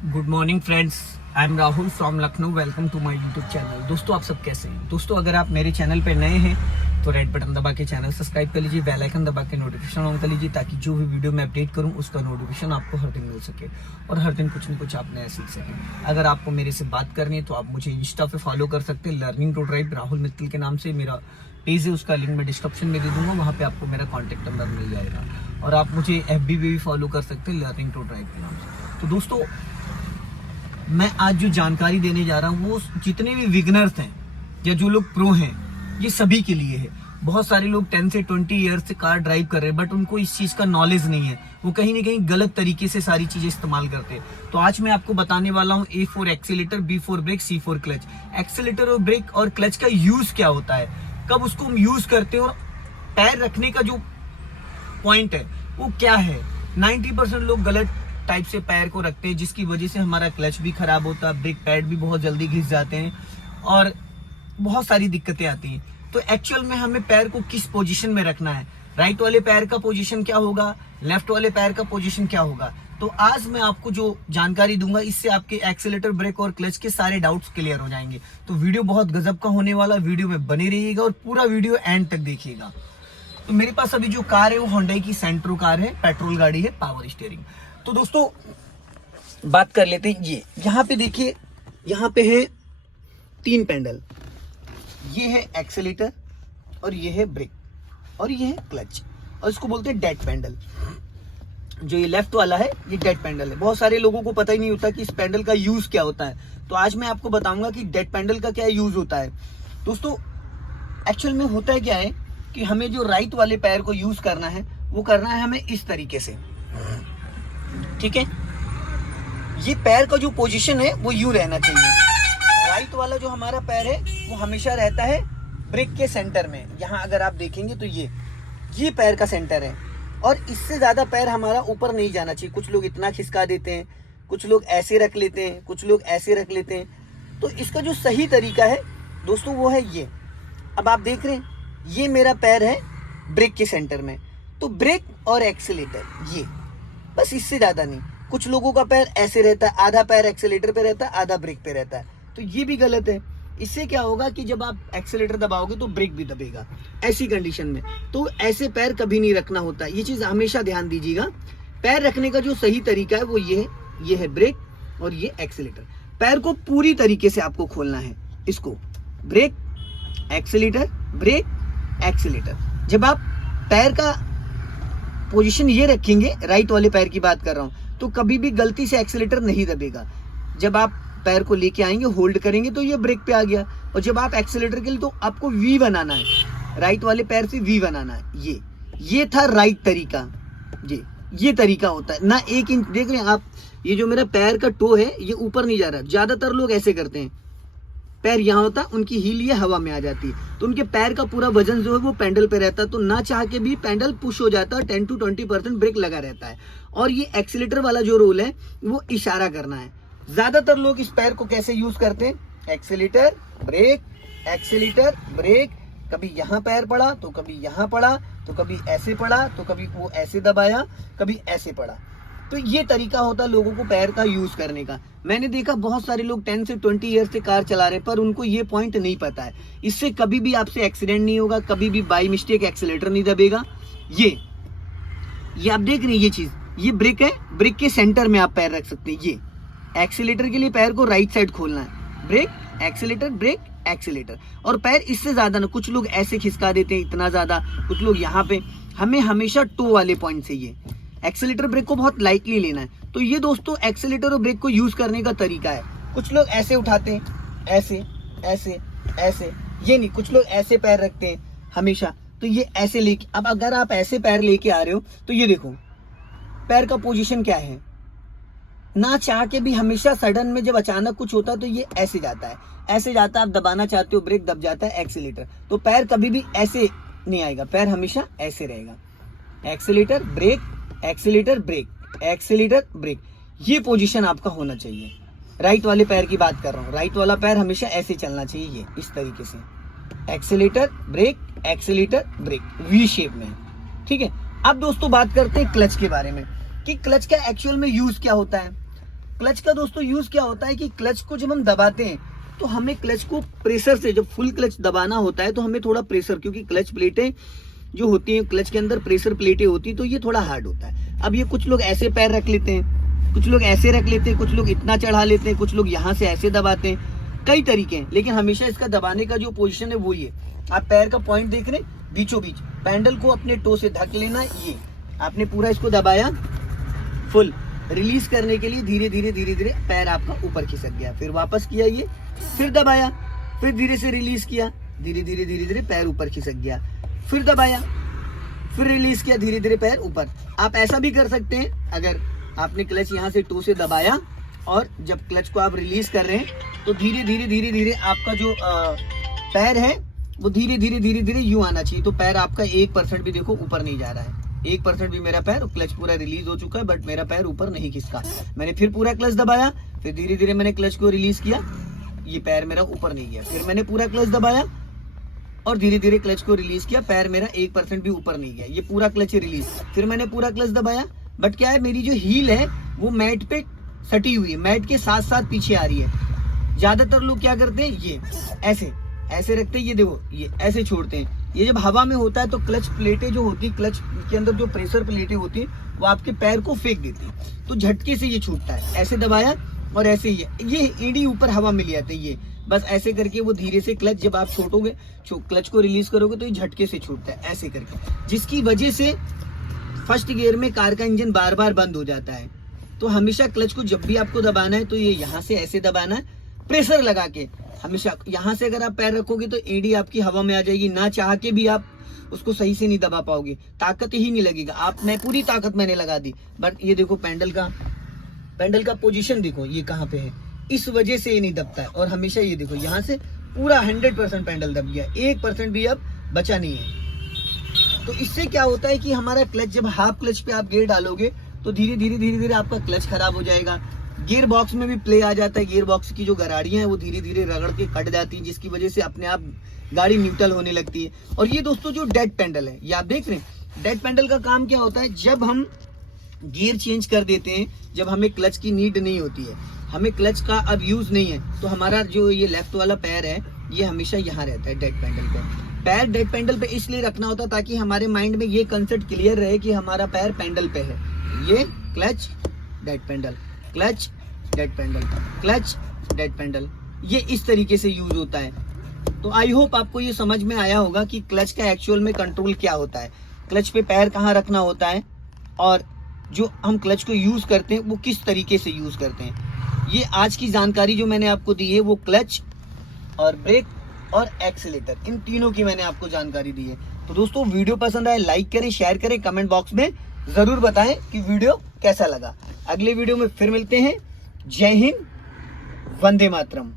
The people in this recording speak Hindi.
Good morning friends, I am Rahul from Lucknow. Welcome to my YouTube channel. दोस्तों, आप सब कैसे हैं? दोस्तों, अगर आप मेरे चैनल पे नए हैं तो रेड बटन दबा के चैनल सब्सक्राइब कर लीजिए, बेल आइकन दबा के नोटिफिकेशन ऑन कर लीजिए, ताकि जो भी वीडियो मैं अपडेट करूं उसका नोटिफिकेशन आपको हर दिन मिल सके और हर दिन कुछ न कुछ आप नया सीख सकें। अगर आपको मेरे से बात करनी है तो आप मुझे इंस्टा पे फॉलो कर सकते हैं, learning to drive Rahul Mittal के नाम से मेरा पेज है, उसका लिंक मैं डिस्क्रिप्शन में दे दूंगा। वहाँ पे आपको मेरा कॉन्टैक्ट नंबर मिल जाएगा। और आप मुझे FB पे भी फॉलो कर सकते हैं, लर्निंग टू ड्राइव के नाम से। तो दोस्तों, मैं आज जो जानकारी देने जा रहा हूँ वो जितने भी बिगिनर्स हैं या जो लोग प्रो हैं, ये सभी के लिए है। बहुत सारे लोग 10 से 20 ईयर से कार ड्राइव कर रहे हैं, बट उनको इस चीज का नॉलेज नहीं है। वो कहीं ना कहीं गलत तरीके से सारी चीजें इस्तेमाल करते हैं। तो आज मैं आपको बताने वाला हूँ A for accelerator, B for brake, C for clutch. Accelerator और ब्रेक और क्लच का यूज क्या होता है, कब उसको हम यूज करते हैं, और पैर रखने का जो पॉइंट है वो क्या है। 90% लोग गलत टाइप से पैर को रखते हैं, जिसकी वजह से हमारा क्लच भी खराब होता है, ब्रेक पैड भी बहुत जल्दी घिस जाते हैं और बहुत सारी दिक्कतें आती हैं। तो एक्चुअल में हमें पैर को किस पोजीशन में रखना है, राइट वाले पैर का पोजीशन क्या होगा, लेफ्ट वाले पैर का पोजीशन क्या होगा। तो आज मैं आपको जो जानकारी दूंगा, इससे आपके एक्सीलेटर, ब्रेक और क्लच के सारे डाउट्स क्लियर हो जाएंगे। तो वीडियो बहुत गजब का होने वाला, वीडियो में बने रहिएगा और पूरा वीडियो एंड तक देखिएगा। तो मेरे पास अभी जो कार है वो होंडा की सेंट्रो कार है, पेट्रोल गाड़ी है, पावर स्टीयरिंग। तो दोस्तों, बात कर लेते हैं। ये यहाँ पे देखिए, यहाँ पे है 3 पैडल। ये है एक्सीलेटर और ये है ब्रेक और ये है क्लच, और इसको बोलते हैं डेड पैडल। जो ये लेफ्ट वाला है ये डेड पैडल है। बहुत सारे लोगों को पता ही नहीं होता कि इस पैडल का यूज क्या होता है। तो आज मैं आपको बताऊंगा कि डेड पैडल का क्या यूज होता है। दोस्तों, एक्चुअल में होता है क्या है कि हमें जो राइट वाले पैर को यूज करना है वो करना है हमें इस तरीके से, ठीक है। ये पैर का जो पोजीशन है वो यूं रहना चाहिए। राइट वाला जो हमारा पैर है वो हमेशा रहता है ब्रेक के सेंटर में। यहाँ अगर आप देखेंगे तो ये पैर का सेंटर है, और इससे ज्यादा पैर हमारा ऊपर नहीं जाना चाहिए। कुछ लोग इतना खिसका देते हैं, कुछ लोग ऐसे रख लेते हैं, कुछ लोग ऐसे रख लेते हैं। तो इसका जो सही तरीका है दोस्तों वो है ये। अब आप देख रहे हैं ये मेरा पैर है ब्रेक के सेंटर में, तो ब्रेक और एक्सीलेटर ये बस, इससे ज्यादा नहीं। कुछ लोगों का पैर ऐसे रहता है, आधा पैर एक्सीलेटर पे रहता है, आधा ब्रेक पे रहता है, तो ये भी गलत है। इससे क्या होगा कि जब आप एक्सीलेटर दबाओगे तो ब्रेक भी दबेगा, ऐसी कंडीशन में। तो ऐसे पैर कभी नहीं रखना होता, ये चीज हमेशा ध्यान दीजिएगा। पैर रखने का जो सही तरीका है वो ये है ब्रेक और ये एक्सीलेटर। पैर को पूरी तरीके से आपको खोलना है, इसको ब्रेक एक्सीलेटर, ब्रेक एक्सीलेटर। जब आप पैर का पोजीशन ये रखेंगे, राइट वाले पैर की बात कर रहा हूं, तो कभी भी गलती से एक्सीलेटर नहीं दबेगा। जब आप पैर को लेके आएंगे, होल्ड करेंगे, तो ये ब्रेक पे आ गया। और जब आप एक्सीलेटर के लिए, तो आपको V बनाना है, राइट वाले पैर से V बनाना है। ये था राइट तरीका। ये तरीका होता है ना। 1 इंच देख रहे हैं आप, ये जो मेरा पैर का टो है ये ऊपर नहीं जा रहा। ज्यादातर लोग ऐसे करते हैं, पैर यहाँ होता है, उनकी हील ये हवा में आ जाती है, तो उनके पैर का पूरा वजन जो है वो पैडल पे रहता है। तो ना चाह के भी पैडल पुश हो जाता है, 10 to 20% ब्रेक लगा रहता है। और ये एक्सीलेटर वाला जो रोल है वो इशारा करना है। ज्यादातर लोग इस पैर को कैसे यूज करते हैं, एक्सीलेटर ब्रेक, एक्सीलेटर ब्रेक। कभी यहाँ पैर पड़ा तो कभी यहाँ पड़ा, तो कभी ऐसे पड़ा, तो कभी वो ऐसे दबाया, कभी ऐसे पड़ा। तो ये तरीका होता है लोगों को पैर का यूज करने का। मैंने देखा बहुत सारे लोग 10 से 20 ईयर से कार चला रहे हैं, पर उनको ये पॉइंट नहीं पता है। इससे कभी भी आपसे एक्सीडेंट नहीं होगा, कभी भी बाई मिस्टेक एक्सीलेटर नहीं दबेगा। ये आप देख रहे हैं, ये चीज, ये ब्रेक है, ब्रेक के सेंटर में आप पैर रख सकते हैं। ये एक्सीलेटर के लिए पैर को राइट साइड खोलना है, ब्रेक एक्सीलेटर, ब्रेक एक्सीलेटर। और पैर इससे ज्यादा ना, कुछ लोग ऐसे खिसका देते हैं इतना ज्यादा, कुछ लोग यहाँ पे। हमें हमेशा टो वाले पॉइंट से ये एक्सीलेटर ब्रेक को बहुत लाइटली लेना है। तो ये दोस्तों एक्सीलेटर और ब्रेक को यूज करने का तरीका है। कुछ लोग ऐसे उठाते हैं, ऐसे ऐसे ऐसे, ये नहीं। कुछ लोग ऐसे पैर रखते हैं हमेशा, तो ये ऐसे लेके। अब अगर आप ऐसे पैर लेके आ रहे हो तो ये देखो पैर का पोजीशन क्या है। ना चाह के भी हमेशा सडन में जब अचानक कुछ होता है तो ये ऐसे जाता है, ऐसे जाता है। आप दबाना चाहते हो ब्रेक, दब जाता है एक्सीलेटर। तो पैर कभी भी ऐसे नहीं आएगा, पैर हमेशा ऐसे रहेगा। Accelerator brake, accelerator brake, accelerator brake, ये पोजीशन आपका होना चाहिए। राइट वाले पैर की बात कर रहा हूँ, राइट वाला पैर हमेशा ऐसे चलना चाहिए, ये इस तरीके से। Accelerator brake, accelerator brake, V shape में, ठीक है। अब दोस्तों बात करते हैं क्लच के बारे में कि क्लच का एक्चुअल में यूज क्या होता है। क्लच का दोस्तों यूज क्या होता है कि क्लच को जब हम दबाते हैं तो हमें क्लच को प्रेशर से, जब फुल क्लच दबाना होता है तो हमें थोड़ा प्रेशर, क्योंकि क्लच प्लेटें जो होती हैं, क्लच के अंदर प्रेशर प्लेटें होती हैं, तो ये थोड़ा हार्ड होता है। अब ये कुछ लोग ऐसे पैर रख लेते हैं, कुछ लोग ऐसे रख लेते हैं, कुछ लोग इतना चढ़ा लेते हैं, कुछ लोग यहाँ से ऐसे दबाते हैं, कई तरीके हैं, लेकिन हमेशा इसका दबाने का जो पोजीशन है वो ये। आप पैर का पॉइंट देख रहे हैं, बीचों बीच पैंडल को अपने टो से ढक लेना। ये आपने पूरा इसको दबाया, फुल रिलीज करने के लिए धीरे धीरे धीरे धीरे पैर आपका ऊपर खिसक गया, फिर वापस किया ये, फिर दबाया, फिर धीरे से रिलीज किया, धीरे धीरे धीरे धीरे पैर ऊपर खिसक गया, फिर दबाया, फिर रिलीज किया, धीरे धीरे पैर ऊपर। आप ऐसा भी कर सकते हैं, अगर आपने क्लच यहाँ से टो से दबाया और जब क्लच को आप रिलीज कर रहे हैं तो धीरे धीरे धीरे धीरे आपका जो पैर है वो धीरे धीरे धीरे धीरे यूं आना चाहिए। तो पैर आपका 1% भी देखो ऊपर नहीं जा रहा है, 1% भी मेरा पैर, क्लच पूरा रिलीज हो चुका है बट मेरा पैर ऊपर नहीं खिसका। मैंने फिर पूरा क्लच दबाया, फिर धीरे धीरे मैंने क्लच को रिलीज किया, ये पैर मेरा ऊपर नहीं गया, फिर मैंने पूरा क्लच दबाया और धीरे धीरे क्लच को रिलीज किया, पैर मेरा 1% भी ऊपर नहीं गया, ये पूरा क्लच रिलीज। फिर मैंने पूरा क्लच दबाया, बट क्या है, मेरी जो हील है वो मैट पे सटी हुई है, मैट के साथ साथ पीछे आ रही है। ज्यादातर लोग क्या करते हैं, ये ऐसे ऐसे रखते हैं, ये देखो ये ऐसे छोड़ते हैं। ये जब हवा में होता है तो क्लच प्लेटें जो होती है, क्लच के अंदर जो प्रेशर प्लेटें होती हैं वो आपके पैर को फेंक देती है, तो झटके से ये छूटता है। ऐसे दबाया और ऐसे ये एड़ी ऊपर हवा में ले आते हैं, ये बस ऐसे करके वो धीरे से क्लच जब आप छोड़ोगे, क्लच को रिलीज करोगे तो ये झटके से छूटता है ऐसे करके, जिसकी वजह से फर्स्ट गियर में कार का इंजन बार बार बंद हो जाता है। तो हमेशा क्लच को जब भी आपको दबाना है तो ये यहाँ से ऐसे दबाना है, प्रेशर लगा के। हमेशा यहाँ से अगर आप पैर रखोगे तो एड़ी आपकी हवा में आ जाएगी, ना चाह के भी आप उसको सही से नहीं दबा पाओगे, ताकत ही नहीं लगेगा। मैं पूरी ताकत मैंने लगा दी, बट ये देखो पैंडल का पोजीशन देखो ये कहाँ पे है, इस वजह से ये नहीं दबता है। और हमेशा ये देखो यहाँ से पूरा 100% पैंडल दब गया, 1% भी अब बचा नहीं है। तो इससे क्या होता है कि हमारा क्लच, जब हाफ क्लच पे आप गियर डालोगे तो धीरे धीरे धीरे धीरे आपका क्लच खराब हो जाएगा। गियर बॉक्स में भी प्ले आ जाता है, गियर बॉक्स की जो गराड़ियां हैं वो धीरे धीरे रगड़ के कट जाती हैं, जिसकी वजह से अपने आप गाड़ी न्यूट्रल होने लगती है। और ये दोस्तों जो डेड पेंडल है, ये आप देख रहे हैं, डेड पेंडल का काम क्या होता है, जब हम गियर चेंज कर देते हैं, जब हमें क्लच की नीड नहीं होती है, हमें क्लच का अब यूज नहीं है, तो हमारा जो ये लेफ्ट वाला पैर है ये हमेशा यहाँ रहता है डेड पेंडल पे। पैर डेड पेंडल पे इसलिए रखना होता है ताकि हमारे माइंड में ये कंसेप्ट क्लियर रहे कि हमारा पैर पेंडल पे है। ये clutch dead pedal, clutch dead pedal, clutch dead pedal, ये इस तरीके से यूज होता है। तो आई होप आपको ये समझ में आया होगा कि क्लच का एक्चुअल में कंट्रोल क्या होता है, क्लच पे पैर कहाँ रखना होता है और जो हम क्लच को यूज करते हैं वो किस तरीके से यूज करते हैं। ये आज की जानकारी जो मैंने आपको दी है वो क्लच और ब्रेक और एक्सीलेटर, इन तीनों की मैंने आपको जानकारी दी है। तो दोस्तों वीडियो पसंद आए लाइक करें, शेयर करें, कमेंट बॉक्स में जरूर बताएं कि वीडियो कैसा लगा। अगले वीडियो में फिर मिलते हैं। जय हिंद, वंदे मातरम।